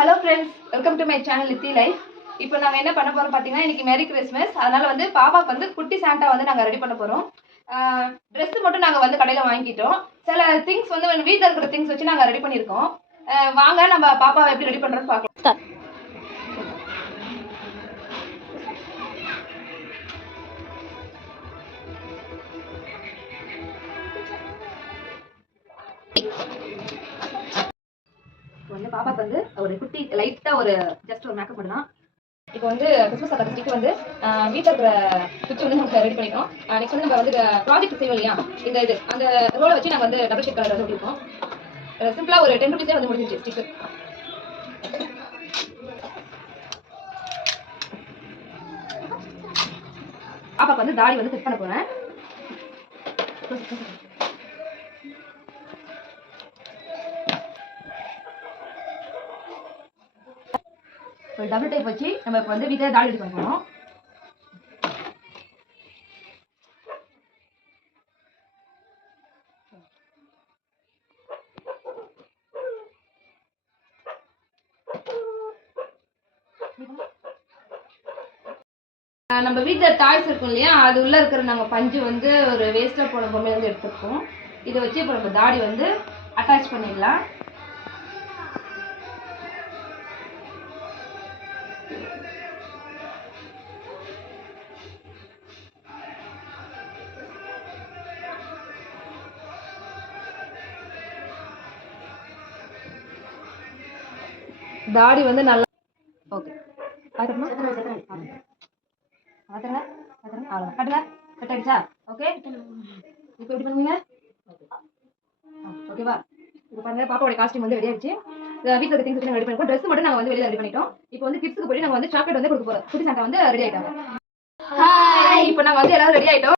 Hello friends welcome to my channel லித்தி life இப்போ நாங்கள் என்ன பண்ண போகிறோம் பார்த்தீங்கன்னா இன்றைக்கி மேரி கிறிஸ்மஸ் அதனால் வந்து பாப்பாவுக்கு வந்து குட்டி சாண்டா வந்து நாங்கள் ரெடி பண்ண போகிறோம் ட்ரெஸ் மட்டும் நாங்கள் வந்து கடையில் வாங்கிட்டோம். சில திங்ஸ் வந்து வீட்டில் இருக்கிற திங்ஸ் வச்சு நாங்கள் ரெடி பண்ணியிருக்கோம். வாங்க நம்ம பாப்பாவை எப்படி ரெடி பண்ணுறோன்னு பார்க்கலாம். இப்போ வந்து பாப்பாக்கு வந்து ஒரு குட்டி லைட்டாக ஒரு ஜஸ்ட் ஒரு மேக்கப் பண்ணலாம் இப்போ வந்து கிறிஸ்மஸ் தாத்தா ஸ்டிக் வந்து வீட்டில் இருக்கிற குச்சி வந்து நமக்கு ரெடி பண்ணிட்டோம். நெக்ஸ்ட் வந்து நம்ம வந்து ப்ராஜெக்ட் செய்வோம் இல்லையா? இந்த இது அந்த ரோலை வச்சு நாங்கள் வந்து டபுள் ஷேட் கலர் வந்து ஒட்டியிருக்கோம் சிம்பிளாக ஒரு டென் ருபீஸே வந்து முடிஞ்சிச்சு ஸ்டிக்கு பாப்பாக்கு வந்து தாடி வந்து செட் பண்ண போகிறேன் இப்போ டபுள் டைப் வச்சு நம்ம இப்போ வந்து வீட்டில் தாடி எடுக்க போகிறோம் ஆஹ் நம்ம வீட்டில் டாய்ஸ் இருக்கும் இல்லையா? அது உள்ளே இருக்கிற நாங்கள் பஞ்சு வந்து ஒரு வேஸ்ட்டாக போன பொம்மை வந்து எடுத்துருக்கோம் இதை வச்சு இப்போ நம்ம தாடி வந்து அட்டாச் பண்ணிடலாம். தாடி வந்து நல்லா ஓகே. பாத்துக்கமா பாத்துங்க அவ்வளோ கட்டுங்க கட் ஆயிடுச்சா ஓகே? இப்போ எப்படி பண்ணுவீங்க? ஓகேவா? இப்போ பாருங்க பாப்பாவோட காஸ்டியூம் வந்து ரெடி ஆயிடுச்சு. வீட்டில் இருக்க திங்ஸ் ரெடி பண்ணிருக்கோம். ட்ரெஸ் மட்டும் நாங்கள் வந்து வெளியில ரெடி பண்ணிட்டோம். இப்போ வந்து கிட்ஸுக்கு போய் நாங்கள் வந்து சாக்லேட் வந்து கொடுக்க போகிறோம் குட்டி சாண்டா வந்து ரெடி ஆயிட்டாங்க ஹாய் இப்போ நாங்கள் வந்து எல்லாரும் ரெடி ஆயிட்டோம்.